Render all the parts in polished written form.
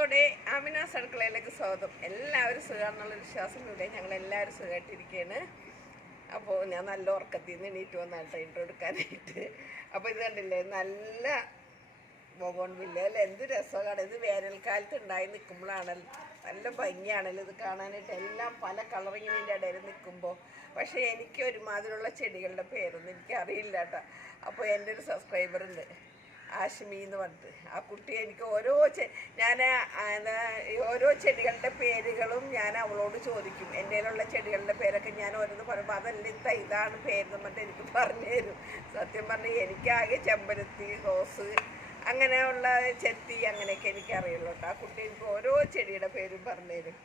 സ്നേഹത്തോടെ ആമിനാസ് അടുക്കളയിലേക്ക് സ്വാഗതം. എല്ലാവരും സുഖമാണെന്നുള്ള വിശ്വാസത്തിലൂടെ ഞങ്ങളെല്ലാവരും സുഖമായിട്ടിരിക്കുകയാണ്. അപ്പോൾ ഞാൻ നല്ല ഉറക്കത്തിൽ നിന്ന് എണീറ്റ് വന്നാട്ടോ ഇൻട്രോ എടുക്കാനായിട്ട്. അപ്പോൾ ഇത് കണ്ടില്ലേ, നല്ല ബോഗൺവില്ല അല്ലേ, എന്ത് രസമാണ്. ഇത് വേനൽക്കാലത്ത് ഉണ്ടായി നിൽക്കുമ്പോഴാണല്ലോ നല്ല ഭംഗിയാണല്ലോ ഇത് കാണാനായിട്ട്. എല്ലാം പല കളറിങ്ങിൻ്റെ ഇടയിൽ നിൽക്കുമ്പോൾ. പക്ഷേ എനിക്ക് ഒരുമാതിരിയുള്ള ചെടികളുടെ പേരൊന്നും എനിക്കറിയില്ല കേട്ടോ. അപ്പോൾ എൻ്റെ ഒരു സബ്സ്ക്രൈബർ ഉണ്ട്, ആഷ്മി എന്ന് പറഞ്ഞിട്ട്. ആ കുട്ടി എനിക്ക് ഓരോ ചെടികളുടെ പേരുകളും ഞാൻ അവളോട് ചോദിക്കും. എൻ്റെ കയ്യിലുള്ള ചെടികളുടെ പേരൊക്കെ ഞാൻ ഓരോന്ന് പറയുമ്പോൾ അതല്ല ഇതാണ് പേരെന്ന് പറഞ്ഞിട്ട് എനിക്ക് പറഞ്ഞു തരും. സത്യം പറഞ്ഞാൽ എനിക്കാകെ ചെമ്പരത്തി, റോസ്, അങ്ങനെയുള്ള ചെത്തി, അങ്ങനെയൊക്കെ എനിക്കറിയുള്ളൂ കേട്ടോ. ആ കുട്ടി എനിക്ക് ഓരോ ചെടിയുടെ പേരും പറഞ്ഞു തരും.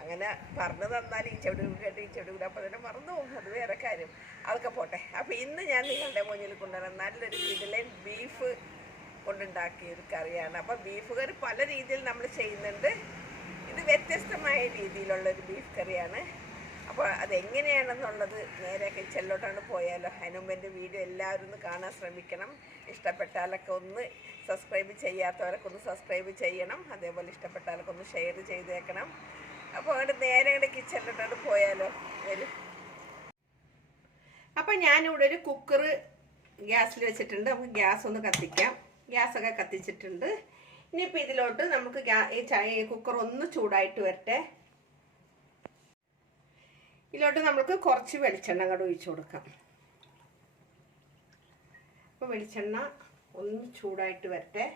അങ്ങനെ പറഞ്ഞു തന്നാൽ ഈ ചെടി കേട്ട് ഈ ചെടി കൂടെ അപ്പോൾ തന്നെ മറന്നു പോകും. അത് വേറെ കാര്യം, അതൊക്കെ പോട്ടെ. അപ്പോൾ ഇന്ന് ഞാൻ നിങ്ങളുടെ മുന്നിൽ കൊണ്ടുവരാൻ നല്ലൊരു കിടിലൻ ബീഫ് കൊണ്ടുണ്ടാക്കിയ ഒരു കറിയാണ്. അപ്പോൾ ബീഫ് കറി പല രീതിയിൽ നമ്മൾ ചെയ്യുന്നുണ്ട്. ഇത് വ്യത്യസ്തമായ രീതിയിലുള്ളൊരു ബീഫ് കറിയാണ്. അപ്പോൾ അതെങ്ങനെയാണെന്നുള്ളത് നേരെ കിച്ചണിലോട്ടാണ് പോയാലോ. അതിനുമുമ്പ് എൻ്റെ വീഡിയോ എല്ലാവരും ഒന്ന് കാണാൻ ശ്രമിക്കണം. ഇഷ്ടപ്പെട്ടാലൊക്കെ ഒന്ന് സബ്സ്ക്രൈബ് ചെയ്യാത്തവരൊക്കെ ഒന്ന് സബ്സ്ക്രൈബ് ചെയ്യണം. അതേപോലെ ഇഷ്ടപ്പെട്ടാലൊക്കെ ഒന്ന് ഷെയർ ചെയ്തേക്കണം. അപ്പോൾ അങ്ങോട്ട് നേരെ കിച്ചണിലോട്ടാണ് പോയാലോ. വരും. അപ്പം ഞാനിവിടെ ഒരു കുക്കർ ഗ്യാസിൽ വെച്ചിട്ടുണ്ട്. നമുക്ക് ഗ്യാസ് ഒന്ന് കത്തിക്കാം. ഗ്യാസൊക്കെ കത്തിച്ചിട്ടുണ്ട്. ഇനിയിപ്പോൾ ഇതിലോട്ട് നമുക്ക് ഈ കുക്കർ ഒന്ന് ചൂടായിട്ട് വരട്ടെ. ഇതിലോട്ട് നമുക്ക് കുറച്ച് വെളിച്ചെണ്ണ കൂടെ ഒഴിച്ചു കൊടുക്കാം. അപ്പോൾ വെളിച്ചെണ്ണ ഒന്ന് ചൂടായിട്ട് വരട്ടെ.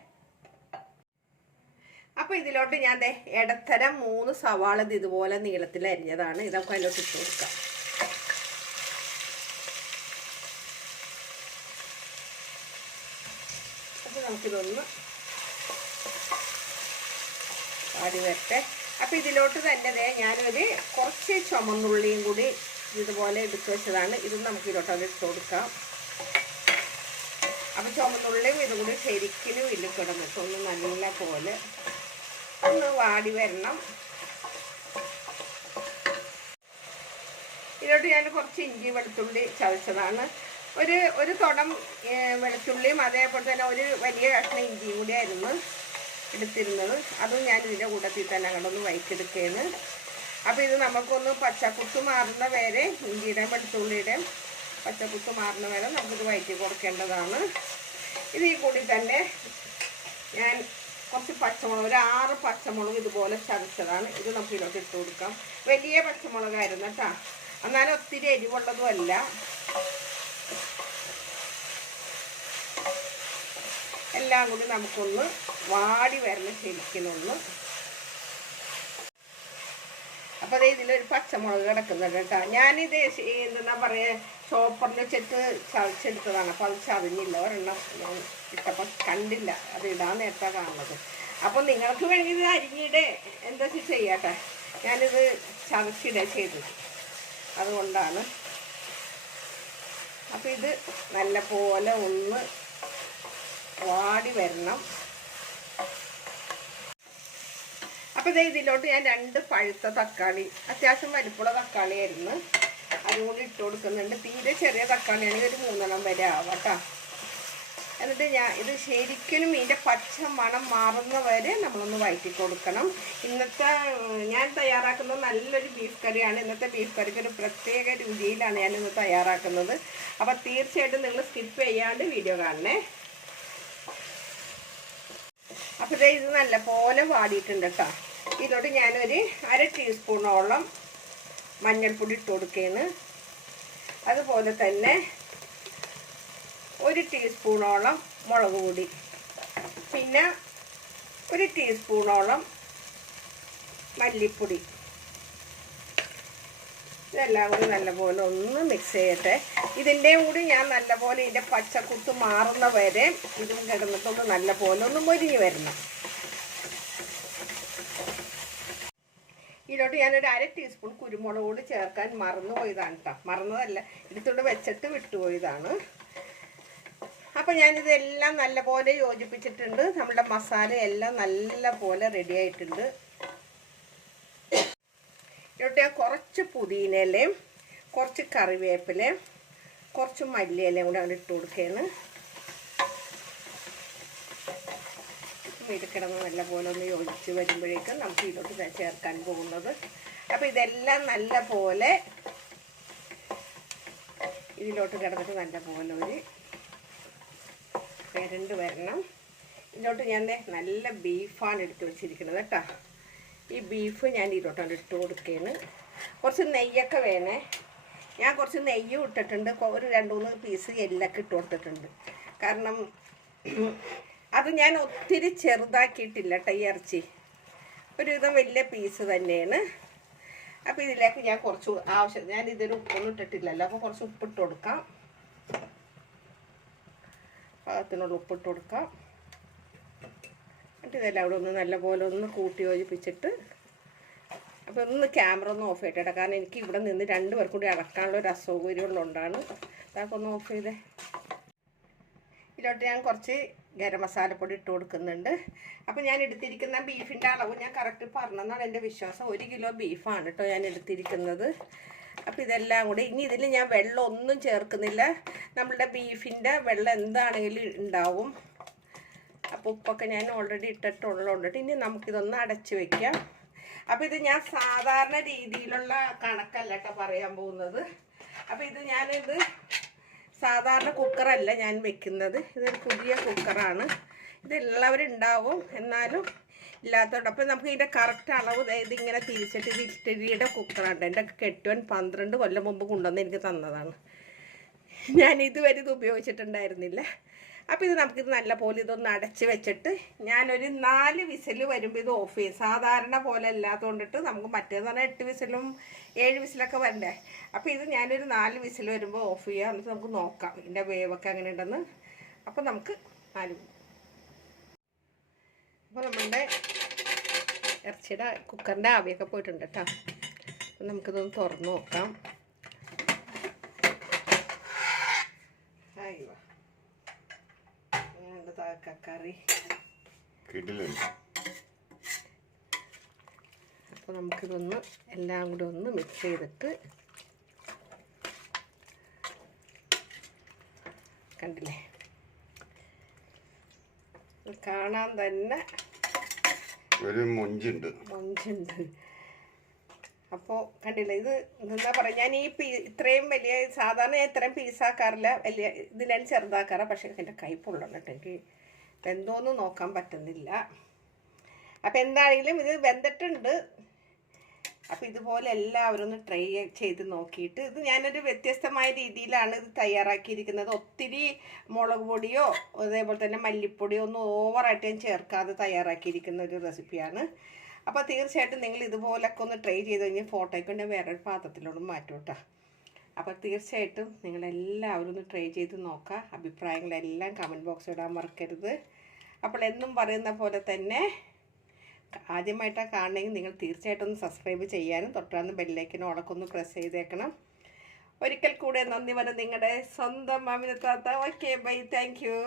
അപ്പോൾ ഇതിലോട്ട് ഞാൻ ഇടത്തരം 3 സവാള ഇതുപോലെ നീളത്തിൽ അരിഞ്ഞതാണ്. ഇതൊക്കെ അതിലോട്ട് ഇട്ട് കൊടുക്കാം. അപ്പോൾ നമുക്കിതൊന്ന് വാടി വരട്ടെ. അപ്പോൾ ഇതിലോട്ട് തന്നെ ഞാനൊരു കുറച്ച് ചുമന്നുള്ളിയും കൂടി ഇതുപോലെ എടുത്തു വെച്ചതാണ്. ഇത് നമുക്ക് ഇതിലോട്ട് അത് ഇട്ട് കൊടുക്കാം. അപ്പോൾ ചുമന്നുള്ളിയും ഇതും കൂടി ശരിക്കും ഇല്ല കിടന്നിട്ട് ഒന്ന് നല്ല പോലെ ഒന്ന് വാടി വരണം. ഇതിലോട്ട് ഞാൻ കുറച്ച് ഇഞ്ചി വെളുത്തുള്ളി ചതച്ചതാണ്. ഒരു തുടം വെളുത്തുള്ളിയും അതേപോലെ തന്നെ ഒരു വലിയ കഷ്ണം ഇഞ്ചിയും കൂടി ആയിരുന്നു എടുത്തിരുന്നത്. അതും ഞാൻ ഇതിൻ്റെ കൂട്ടത്തിൽ തന്നെ അങ്ങോട്ടൊന്ന് വഴറ്റിയെടുക്കുകയാണ്. അപ്പോൾ ഇത് നമുക്കൊന്ന് പച്ചക്കുത്ത് മാറുന്ന വരെ, ഇഞ്ചിയുടെയും വെളുത്തുള്ളിയുടെയും പച്ചക്കുത്ത് മാറുന്ന വരെ നമുക്കിത് വഴറ്റി കൊടുക്കേണ്ടതാണ്. ഇത് ഈ കൂടി തന്നെ ഞാൻ കുറച്ച് പച്ചമുളക്, ഒരു 6 പച്ചമുളക് ഇതുപോലെ ചതച്ചതാണ്. ഇത് നമുക്ക് ഇതിലോട്ട് ഇട്ട് കൊടുക്കാം. വലിയ പച്ചമുളകായിരുന്നു കേട്ടോ, എന്നാലും ഒത്തിരി എരിവുള്ളതും അല്ല. എല്ലാം കൂടി നമുക്കൊന്ന് വാടി വരണം ശരിക്കുന്നൊന്ന്. അപ്പോൾ അതേ ഇതിലൊരു പച്ചമുളക് കിടക്കുന്നുണ്ട് കേട്ടോ. ഞാനിത് എന്താ പറയുക, ചോപ്പറിൽ വെച്ചിട്ട് ചതച്ചെടുത്തതാണ്. അപ്പോൾ അത് ചതഞ്ഞില്ല. ഒരെണ്ണം ഞാൻ ഇട്ടപ്പോൾ കണ്ടില്ല, അത് ഇടാൻ നേരത്തെ കാണുന്നത്. അപ്പോൾ നിങ്ങൾക്ക് വേണമെങ്കിൽ ഇത് അരിഞ്ഞിടെ എന്താ ചെയ്യാട്ടെ. ഞാനിത് ചതച്ചിടുക ചെയ്തത്, അതുകൊണ്ടാണ്. അപ്പോൾ ഇത് നല്ല പോലെ ഒന്ന് വാടി വരണം. അപ്പോൾ ഇതിലോട്ട് ഞാൻ 2 പഴുത്ത തക്കാളി, അത്യാവശ്യം വലിപ്പമുള്ള തക്കാളിയായിരുന്നു, അതും കൂടി ഇട്ട് കൊടുക്കുന്നുണ്ട്. തീരെ ചെറിയ തക്കാളിയാണെങ്കിൽ ഒരു 3 വരെ ആവാം കേട്ടോ. എന്നിട്ട് ഇത് ശരിക്കും ഇതിൻ്റെ പച്ച മണം മാറുന്ന വരെ നമ്മളൊന്ന് വഴറ്റി കൊടുക്കണം. ഇന്നത്തെ ഞാൻ തയ്യാറാക്കുന്നത് നല്ലൊരു ബീഫ് കറിയാണ്. ഇന്നത്തെ ബീഫ് കറിക്ക് ഒരു പ്രത്യേക രുചിയിലാണ് ഞാനിന്ന് തയ്യാറാക്കുന്നത്. അപ്പോൾ തീർച്ചയായിട്ടും നിങ്ങൾ സ്കിപ്പ് ചെയ്യാണ്ട് വീഡിയോ കാണണേ. അപ്പോൾ ഇത് നല്ല പോലെ വാടിയിട്ടുണ്ട് കേട്ടോ. ഇതിലോട്ട് ഞാനൊരു 1/2 ടീസ്പൂണോളം മഞ്ഞൾപ്പൊടി ഇട്ട് കൊടുക്കുകയാണ്. അതുപോലെ തന്നെ 1 ടീസ്പൂണോളം മുളക് പൊടി, പിന്നെ 1 ടീസ്പൂണോളം മല്ലിപ്പൊടി. ഇതെല്ലാം കൂടി നല്ലപോലെ ഒന്ന് മിക്സ് ചെയ്യട്ടെ. ഇതിൻ്റെ കൂടി ഞാൻ നല്ലപോലെ ഇതിൻ്റെ പച്ചക്കുത്ത് മാറുന്ന വരെ ഇതും കിടന്നിട്ടൊന്ന് നല്ലപോലെ ഒന്ന് മൊരിഞ്ഞ് വരണം. ഇതിലോട്ട് ഞാനൊരു 1/2 ടീസ്പൂൺ കുരുമുളക് കൂടി ചേർക്കാൻ മറന്നു പോയതാണ് കേട്ടോ. മറന്നതല്ല, എടുത്തോണ്ട് വെച്ചിട്ട് വിട്ടുപോയതാണ്. അപ്പോൾ ഞാനിതെല്ലാം നല്ലപോലെ യോജിപ്പിച്ചിട്ടുണ്ട്. നമ്മുടെ മസാല എല്ലാം നല്ല പോലെ റെഡി ആയിട്ടുണ്ട്. ഇതിലോട്ട് ഞാൻ കുറച്ച് പുതിനയിലയും കുറച്ച് കറിവേപ്പിലയും കുറച്ച് മല്ലിയിലയും കൂടെ അവിടെ ഇട്ട് കൊടുക്കുകയാണ്. ഇത് കിടന്ന് നല്ലപോലെ ഒന്ന് യോജിച്ച് വരുമ്പോഴേക്കും നമുക്ക് ഇതിലോട്ട് ചേർക്കാൻ പോകുന്നത്. അപ്പോൾ ഇതെല്ലാം നല്ലപോലെ ഇതിലോട്ട് കിടന്നിട്ട് നല്ലപോലെ ഒരു വരണ്ട് വരണം. ഇതിലോട്ട് ഞാൻ നല്ല ബീഫാണ് എടുത്ത് വെച്ചിരിക്കുന്നത് കേട്ടോ. ഈ ബീഫ് ഞാൻ ഇതിലോട്ടാണ് ഇട്ട് കൊടുക്കുകയാണ്. കുറച്ച് നെയ്യൊക്കെ വേണേ. ഞാൻ കുറച്ച് നെയ്യും ഇട്ടിട്ടുണ്ട്. ഒരു 2-3 പീസ് എല്ലൊക്കെ ഇട്ട് കൊടുത്തിട്ടുണ്ട്. കാരണം അത് ഞാൻ ഒത്തിരി ചെറുതാക്കിയിട്ടില്ല കേട്ടോ. ഈ ഇറച്ചി ഒരുവിധം വലിയ പീസ് തന്നെയാണ്. അപ്പോൾ ഇതിലേക്ക് ഞാൻ കുറച്ച് ഞാൻ ഇതിന് ഉപ്പൊന്നും ഇട്ടിട്ടില്ലല്ലോ. അപ്പോൾ കുറച്ച് ഉപ്പിട്ട് കൊടുക്കാം. പാകത്തിനുള്ള ഉപ്പിട്ട് കൊടുക്കാം. എന്നിട്ട് ഇതെല്ലാം അവിടെ ഒന്ന് നല്ലപോലെ ഒന്ന് കൂട്ടി യോജിപ്പിച്ചിട്ട്, അപ്പോൾ ഒന്ന് ക്യാമറ ഒന്ന് ഓഫ് ചെയ്തിട്ടാ. കാരണം എനിക്ക് ഇവിടെ നിന്ന് 2 പേർക്കും കൂടി അടക്കാനുള്ള ഒരു അസൗകര്യം ഉള്ളതുകൊണ്ടാണ്. അതൊക്കെ ഒന്ന് ഓഫ് ചെയ്തേ. ഇതിലോട്ട് ഞാൻ കുറച്ച് ഗരം മസാലപ്പൊടി ഇട്ട് കൊടുക്കുന്നുണ്ട്. അപ്പോൾ ഞാൻ എടുത്തിരിക്കുന്ന ബീഫിൻ്റെ അളവ് ഞാൻ കറക്റ്റ് പറഞ്ഞെന്നാണ് എൻ്റെ വിശ്വാസം. 1 കിലോ ബീഫാണ് കേട്ടോ ഞാൻ എടുത്തിരിക്കുന്നത്. അപ്പോൾ ഇതെല്ലാം കൂടി ഇനി ഇതിൽ ഞാൻ വെള്ളം ഒന്നും ചേർക്കുന്നില്ല. നമ്മളുടെ ബീഫിൻ്റെ വെള്ളം എന്താണെങ്കിലും ഉണ്ടാവും. അപ്പോൾ ഉപ്പൊക്കെ ഞാൻ ഓൾറെഡി ഇട്ടിട്ടുള്ളതുകൊണ്ട് ഇനി നമുക്കിതൊന്ന് അടച്ച് വയ്ക്കാം. അപ്പോൾ ഇത് ഞാൻ സാധാരണ രീതിയിലുള്ള കണക്കല്ല കേട്ടോ പറയാൻ പോകുന്നത്. അപ്പോൾ ഞാനിത് സാധാരണ കുക്കറല്ല ഞാൻ വെക്കുന്നത്. ഇതൊരു പുതിയ കുക്കറാണ്. ഇതെല്ലാവരുണ്ടാവും, എന്നാലും ഇല്ലാത്തതുകൊണ്ട്. അപ്പോൾ നമുക്ക് ഇതിൻ്റെ കറക്റ്റ് അളവ് ഇതിങ്ങനെ തിരിച്ചിട്ട് ഇത് ഇഡ്ഡലിയുടെ കുക്കറാണ്. എൻ്റെ കെട്ടുവൻ 12 കൊല്ലം മുമ്പ് കൊണ്ടുവന്ന് എനിക്ക് തന്നതാണ്. ഞാൻ ഇതുവരെ ഇത് ഉപയോഗിച്ചിട്ടുണ്ടായിരുന്നില്ല. അപ്പോൾ ഇത് നമുക്കിത് നല്ലപോലെ ഇതൊന്ന് അടച്ച് വെച്ചിട്ട് ഞാനൊരു 4 വിസിൽ വരുമ്പോൾ ഇത് ഓഫ് ചെയ്യും. സാധാരണ പോലെ അല്ലാത്തതുകൊണ്ടിട്ട് നമുക്ക് മറ്റേന്ന് പറഞ്ഞാൽ 8 വിസിലും 7 വിസിലൊക്കെ വരണ്ടേ. അപ്പോൾ ഇത് ഞാനൊരു 4 വിസിൽ വരുമ്പോൾ ഓഫ് ചെയ്യുക. എന്നിട്ട് നമുക്ക് നോക്കാം ഇതിൻ്റെ വേവൊക്കെ അങ്ങനെ ഉണ്ടെന്ന്. അപ്പോൾ നമുക്ക് 4 അപ്പോൾ നമ്മളുടെ ഇറച്ചിയുടെ കുക്കറിൻ്റെ ആവിയൊക്കെ പോയിട്ടുണ്ട് കേട്ടോ. അപ്പം നമുക്കിതൊന്ന് തുറന്ന് നോക്കാം. കറി അപ്പോൾ നമുക്കിതൊന്ന് എല്ലാം കൂടി ഒന്ന് മിക്സ് ചെയ്തിട്ട്, കണ്ടില്ലേ കാണാൻ തന്നെ ഒരു മൊഞ്ചുണ്ട്. അപ്പോൾ കണ്ടില്ലേ ഇത് എന്താ പറയുക, ഞാൻ ഈ ഇത്രയും വലിയ സാധാരണ ഞാൻ ഇത്രയും പീസാക്കാറില്ല, വലിയ ഇതിലാണ് ചെറുതാക്കാറ്. പക്ഷേ എൻ്റെ കൈ പൊള്ളണം കേട്ടോ. എനിക്ക് വെന്തോന്ന് നോക്കാൻ പറ്റുന്നില്ല. അപ്പോൾ എന്താണെങ്കിലും ഇത് വെന്തിട്ടുണ്ട്. അപ്പോൾ ഇതുപോലെ എല്ലാവരും ഒന്ന് ട്രൈ ചെയ്ത് നോക്കിയിട്ട്, ഇത് ഞാനൊരു വ്യത്യസ്തമായ രീതിയിലാണ് ഇത് തയ്യാറാക്കിയിരിക്കുന്നത്. ഒത്തിരി മുളക് പൊടിയോ അതേപോലെ തന്നെ മല്ലിപ്പൊടിയോ ഒന്നും ഓവറായിട്ട് ഞാൻ ചേർക്കാതെ തയ്യാറാക്കിയിരിക്കുന്ന ഒരു റെസിപ്പിയാണ്. അപ്പോൾ തീർച്ചയായിട്ടും നിങ്ങൾ ഇതുപോലൊക്കെ ഒന്ന് ട്രൈ ചെയ്ത് കഴിഞ്ഞാൽ ഫോട്ടോയ്ക്ക് തന്നെ വേറൊരു പാത്രത്തിലോട്ട് മാറ്റും കേട്ടോ. അപ്പോൾ തീർച്ചയായിട്ടും നിങ്ങളെല്ലാവരും ഒന്ന് ട്രൈ ചെയ്ത് നോക്കുക. അഭിപ്രായങ്ങളെല്ലാം കമൻറ്റ് ബോക്സിൽ ഇടാൻ മറക്കരുത്. അപ്പോൾ എന്നും പറയുന്ന പോലെ തന്നെ ആദ്യമായിട്ടാണ് കാണണമെങ്കിൽ നിങ്ങൾ തീർച്ചയായിട്ടും ഒന്ന് സബ്സ്ക്രൈബ് ചെയ്യാനും തൊട്ടാന്ന് ബെല്ലൈക്കനും ഉടക്കൊന്ന് പ്രസ് ചെയ്തേക്കണം. ഒരിക്കൽ കൂടെ നന്ദി പറഞ്ഞ് നിങ്ങളുടെ സ്വന്തം മാമിന താത്ത. Okay bye, thank you.